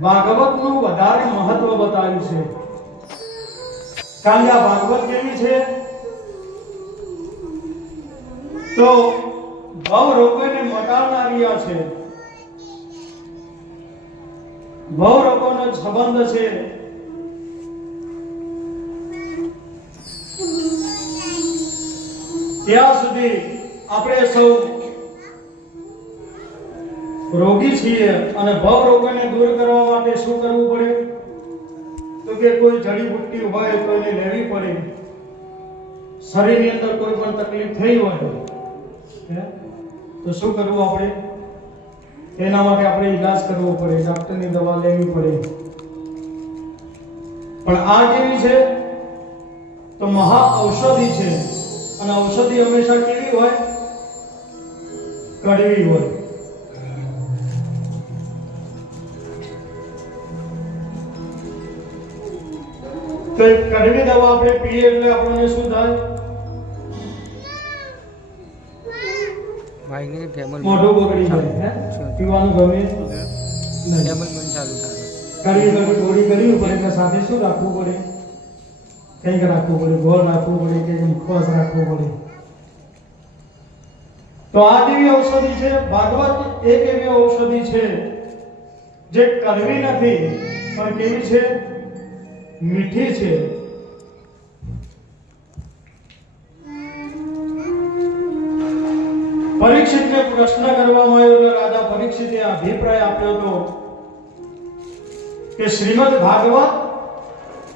ભાગવતનું વધારે મહત્વ બતાવ્યું છે કારણ કે આ ભાગવત કેવી છે તો ભવ રોગોને મટાડનારી છે ભવ રોગોનો સંબંધ છે ત્યાં સુધી આપણે સૌ રોગી છીએ અને ભવ રોગોને દૂર કરવા માટે શું કરવું પડે તો કે કોઈ જડીબુટ્ટી હોય તો એને લેવી પડે શરીરની અંદર કોઈ પણ તકલીફ થઈ હોય તો શું કરવું આપણે એના માટે આપણે ઈલાજ કરવો પડે ડોક્ટરની દવા લેવી પડે પણ આ કેવી છે તો મહા ઔષધિ છે અને ઔષધિ હંમેશા કેવી હોય કડવી હોય તો કડવી દવા આપણે પીએ એટલે આપણને શું થાય ભાઈની ફેમલ મોઢું બગડી જાય પીવાનું ગમે નહીં ફેમલ મન ચાલુ થાય કડવી ગોળી કરવી પડે એટલે સાથે શું રાખવું પડે કંઈક રાખવું પડે ગોળ રાખવું પડે કે મુખવાસ રાખવું પડે તો આ જેવી ઔષધિ છે ભાગવત એક એવી ઔષધિ છે જે કડવી નથી પણ કેવી છે મીઠી છે પરીક્ષિતને પ્રશ્ન કરવામાં આવ્યો એટલે રાજા પરીક્ષિતે અભિપ્રાય આપ્યો હતો કે શ્રીમદ ભાગવત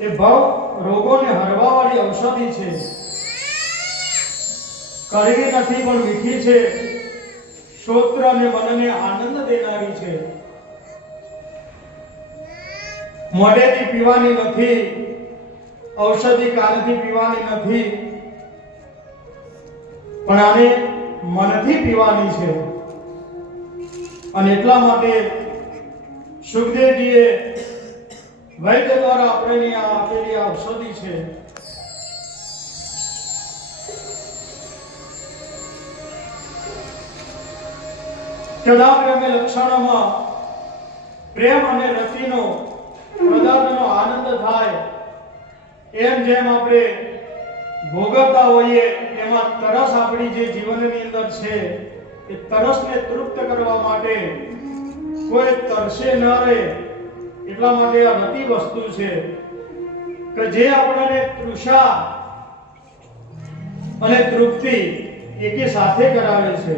એ ભવ રોગોને હરવાવાળી ઔષધિ છે કડવી નથી પણ મીઠી છે શ્રોત્ર અને મનને આનંદ દેનારી છે મોઢેથી પીવાની નથી ઔષધિ કાનથી પીવાની નથી પણ આને મનથી પીવાની છે અને એટલા માટે સુખદેવજીએ વૈદ્ય દ્વારા આપણને આપેલી ઔષધિ છે કદાપ્રેમે લક્ષણોમાં પ્રેમ અને રતિનો પદાર્થનો આનંદ થાય એમ જેમ આપણે ભોગવતા હોઈએ એમાં તરસ આપણી જે જીવનની અંદર છે એ તરસને તૃપ્ત કરવા માટે કોઈ તરસે ન રહે એટલા માટે આ રતિ વસ્તુ છે કે જે આપણને તૃષા અને તૃપ્તિ એકે સાથે કરાવે છે